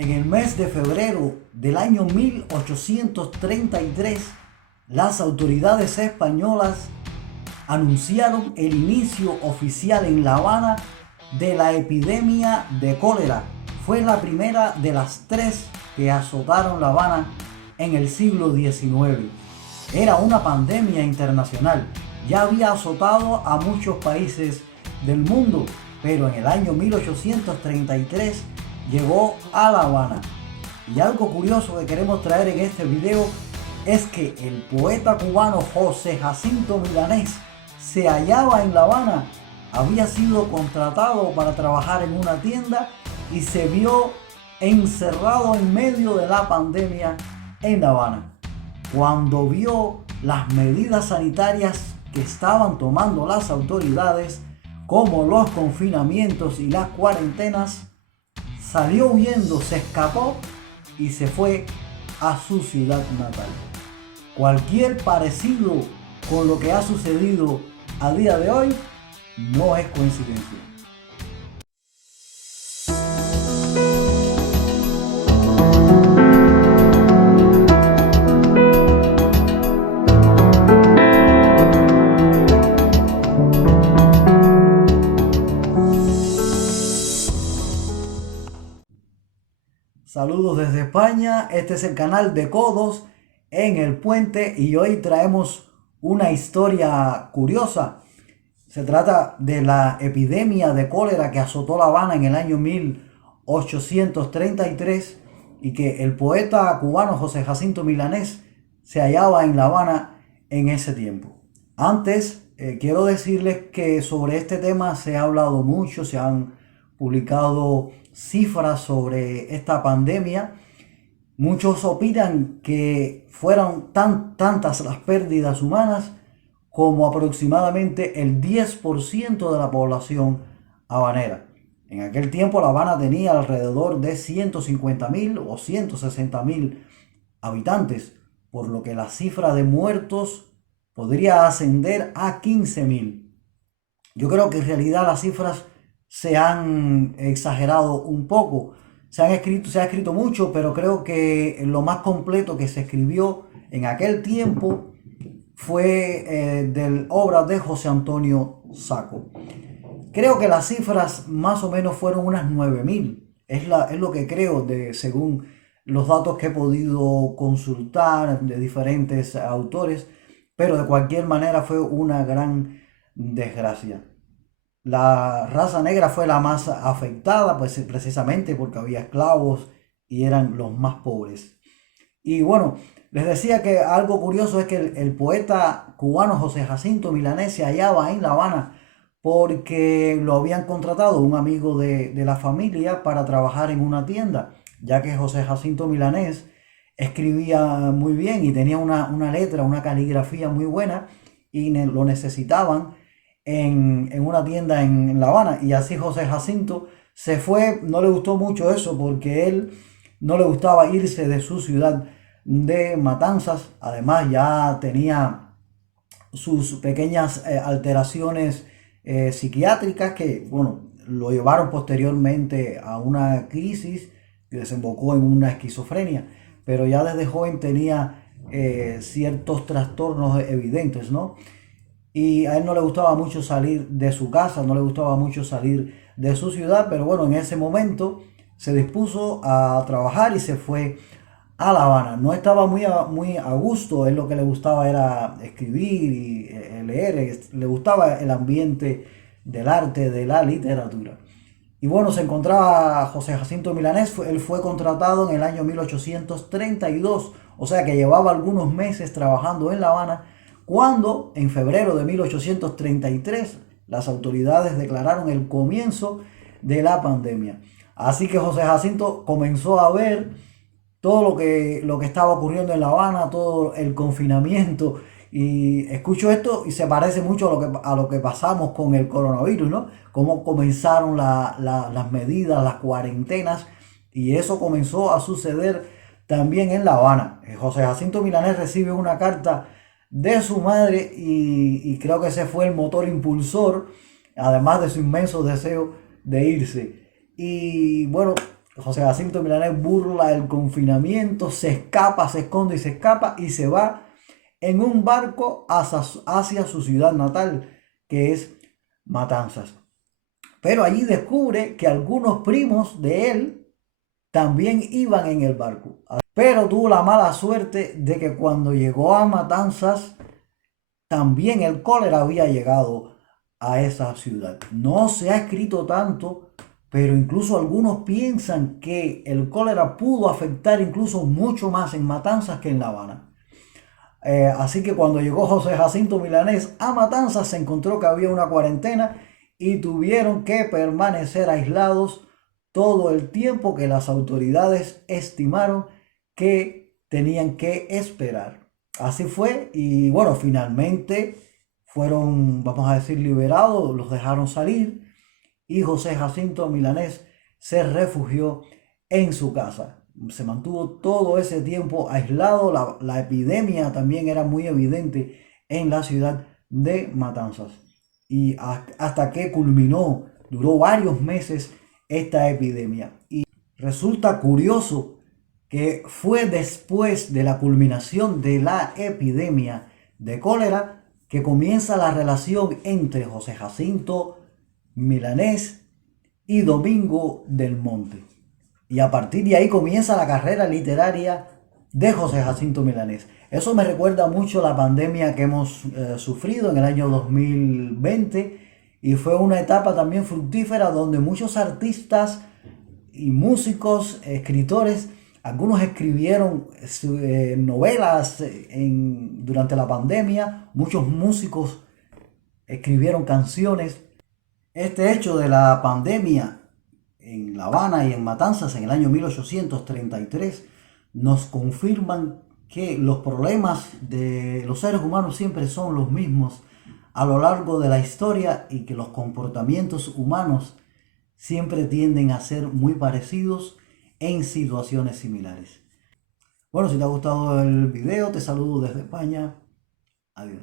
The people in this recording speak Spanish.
En el mes de febrero del año 1833, las autoridades españolas anunciaron el inicio oficial en La Habana de la epidemia de cólera. Fue la primera de las tres que azotaron La Habana en el siglo XIX. Era una pandemia internacional. Ya había azotado a muchos países del mundo, pero en el año 1833 llegó a La Habana. Y algo curioso que queremos traer en este video es que el poeta cubano José Jacinto Milanés se hallaba en La Habana. Había sido contratado para trabajar en una tienda y se vio encerrado en medio de la pandemia en La Habana. Cuando vio las medidas sanitarias que estaban tomando las autoridades, como los confinamientos y las cuarentenas, salió huyendo, se escapó y se fue a su ciudad natal. Cualquier parecido con lo que ha sucedido a día de hoy no es coincidencia. Saludos desde España, este es el canal de Codos en el Puente y hoy traemos una historia curiosa. Se trata de la epidemia de cólera que azotó La Habana en el año 1833 y que el poeta cubano José Jacinto Milanés se hallaba en La Habana en ese tiempo. Antes, quiero decirles que sobre este tema se ha hablado mucho, se han publicado cifras sobre esta pandemia. Muchos opinan que fueron tantas las pérdidas humanas como aproximadamente el 10% de la población habanera. En aquel tiempo La Habana tenía alrededor de 150.000 o 160.000 habitantes, por lo que la cifra de muertos podría ascender a 15.000. Yo creo que en realidad las cifras se han exagerado un poco. Se ha escrito mucho, pero creo que lo más completo que se escribió en aquel tiempo fue de obras de José Antonio Saco. Creo que las cifras más o menos fueron unas 9.000. Es lo que creo según los datos que he podido consultar de diferentes autores, pero de cualquier manera fue una gran desgracia. La raza negra fue la más afectada, pues precisamente porque había esclavos y eran los más pobres. Y bueno, les decía que algo curioso es que el poeta cubano José Jacinto Milanés se hallaba en La Habana porque lo habían contratado un amigo de la familia para trabajar en una tienda, ya que José Jacinto Milanés escribía muy bien y tenía una letra, una caligrafía muy buena y lo necesitaban en una tienda en La Habana. Y así José Jacinto se fue. No le gustó mucho eso porque él no le gustaba irse de su ciudad de Matanzas. Además ya tenía sus pequeñas alteraciones psiquiátricas que, bueno, lo llevaron posteriormente a una crisis que desembocó en una esquizofrenia. Pero ya desde joven tenía ciertos trastornos evidentes, ¿no? Y a él no le gustaba mucho salir de su casa, no le gustaba mucho salir de su ciudad, pero bueno, en ese momento se dispuso a trabajar y se fue a La Habana. No estaba muy a gusto, él lo que le gustaba era escribir y leer, le gustaba el ambiente del arte, de la literatura. Y bueno, se encontraba José Jacinto Milanés, él fue contratado en el año 1832, o sea que llevaba algunos meses trabajando en La Habana, cuando en febrero de 1833 las autoridades declararon el comienzo de la pandemia. Así que José Jacinto comenzó a ver todo lo que estaba ocurriendo en La Habana, todo el confinamiento. Y escucho esto y se parece mucho a lo que pasamos con el coronavirus, ¿no? Cómo comenzaron las medidas, las cuarentenas, y eso comenzó a suceder también en La Habana. José Jacinto Milanés recibe una carta de su madre y creo que ese fue el motor impulsor, además de su inmenso deseo de irse. Y bueno, José Jacinto Milanés burla el confinamiento, se escapa, se esconde y se escapa y se va en un barco hacia su ciudad natal, que es Matanzas. Pero allí descubre que algunos primos de él también iban en el barco. Pero tuvo la mala suerte de que cuando llegó a Matanzas, también el cólera había llegado a esa ciudad. No se ha escrito tanto, pero incluso algunos piensan que el cólera pudo afectar incluso mucho más en Matanzas que en La Habana. Así que cuando llegó José Jacinto Milanés a Matanzas se encontró que había una cuarentena y tuvieron que permanecer aislados todo el tiempo que las autoridades estimaron que tenían que esperar. Así fue y bueno, finalmente fueron, vamos a decir, liberados, los dejaron salir y José Jacinto Milanés se refugió en su casa. Se mantuvo todo ese tiempo aislado. La epidemia también era muy evidente en la ciudad de Matanzas. Y hasta que culminó, duró varios meses esta epidemia. Y resulta curioso que fue después de la culminación de la epidemia de cólera que comienza la relación entre José Jacinto Milanés y Domingo del Monte. Y a partir de ahí comienza la carrera literaria de José Jacinto Milanés. Eso me recuerda mucho la pandemia que hemos sufrido en el año 2020 y fue una etapa también fructífera donde muchos artistas y músicos, escritores, algunos escribieron novelas durante la pandemia, muchos músicos escribieron canciones. Este hecho de la pandemia en La Habana y en Matanzas en el año 1833 nos confirman que los problemas de los seres humanos siempre son los mismos a lo largo de la historia y que los comportamientos humanos siempre tienden a ser muy parecidos en situaciones similares. Bueno, si te ha gustado el video, te saludo desde España. Adiós.